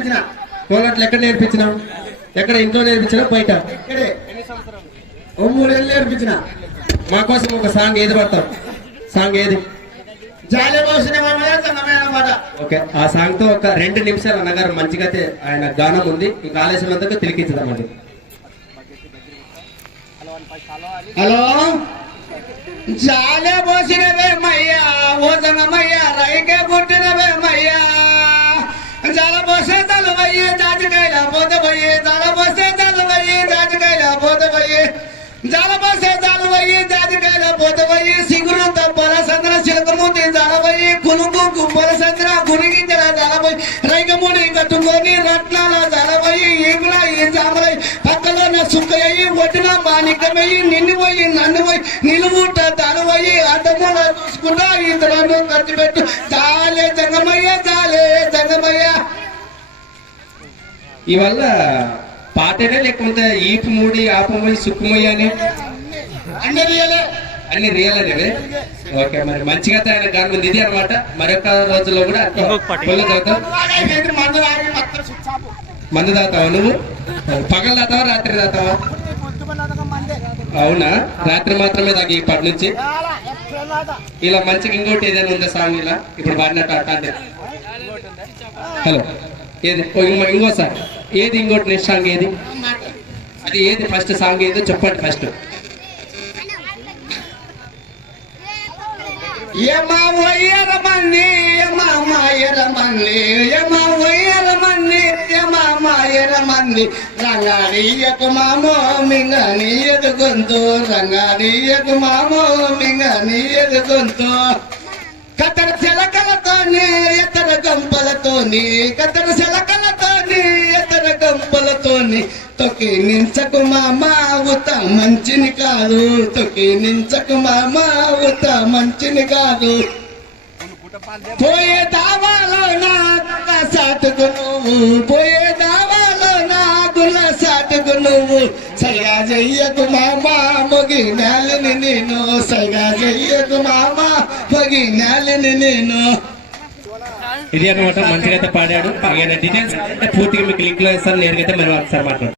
నేర్పించిన కోలాట్లు ఎక్కడ నేర్పించినావు ఎక్కడ ఇంట్లో నేర్పించినా? బయట. ఇక్కడే. ఓ మూడేళ్ళు నేర్పించిన. మా కోసం ఒక సాంగ్ ఏది పడతావు సాంగ్ ఏది? ఓకే ఆ సాంగ్తో ఒక రెండు నిమిషాలు అన్నగారు మంచిగా అయితే ఆయన గానం ఉంది. ఇంకా ఆలస్యం అంతా తిరిగిద్దామండి హలో? జాలే పోసినవే మయ్యా ఓ సంగమయ్యా రైకే పుట్టినవే మయ్యా. జాల పోసే రైకముడి కట్టుకొని రత్నాల జాలవయ్యి ఏగులా ఈ జామలై పక్కలో నా సుక్కయ్యి ఒడ్డున మాణిక్యమయ్యి నిన్ను పోయి నన్ను పోయి నిలువుట తలవయ్యి అడ్డముల చూసుకుంటా ఇతరులను ఖర్చు పెట్టు చాలే జంగమయ్య చాలే జంగమయ్య. ఇవల్ల పాటనే లేకపోతే ఈపు మూడి ఆపమై సుక్కుమయ్య అని. అన్నీ రియలే అన్ని రియల్ అనేవి ఓకే మరి మంచిగా అయితే ఆయన గానం ఉంది ఇది అనమాట మరొక రోజుల్లో కూడా మందు తాగుతావా నువ్వు? పగలు తాతావా రాత్రి తాతావా అవునా? రాత్రి మాత్రమే తాగి ఇప్పటి నుంచి. ఇలా మంచిగా ఇంకోటి ఏదైనా ఉందా సాంగ్ ఇలా? ఇప్పుడు పాడినట్టు అంటే హలో. ఏది? ఓ ఇంకో- ఇంకోసారి. ఏది ఇంకోటి నెక్స్ట్ సాంగ్ ఏది? అది ఏది ఫస్ట్ సాంగ్ ఏదో చెప్పండి ఫస్ట్ ఏమా వయ్యర మంది ఏమా మాయర మంది ఏమా వయ్యర రంగానీయకు మామో మింగనీయదు గొంతు రంగానీయకు మామో మింగనీయదు గొంతు. కతర శలకలతోని ఇతర గంపలతోని కతర శలకలతోని గంపలతోని తొక్కి నించకు మామ ఉత మంచిని కాదు. తొక్కి నించకు మామ ఉత మంచిని కాదు. పోయే దావాలో నా గుల్ల సాటుకు నువ్వు. పోయే దావాలో నా గుల సాటుకు నువ్వు. సైగా చెయ్యకు మామా మొగి నేలని నేను. సైగా చెయ్యకు మామా మొగి నేలని నేను. ఇది అనమాట మంచిగా అయితే పాడాడు. డీటెయిల్స్ పూర్తిగా మీకు లింక్లో ఇస్తాను. నేరుగా అయితే మరి ఒకసారి మాట్లాడు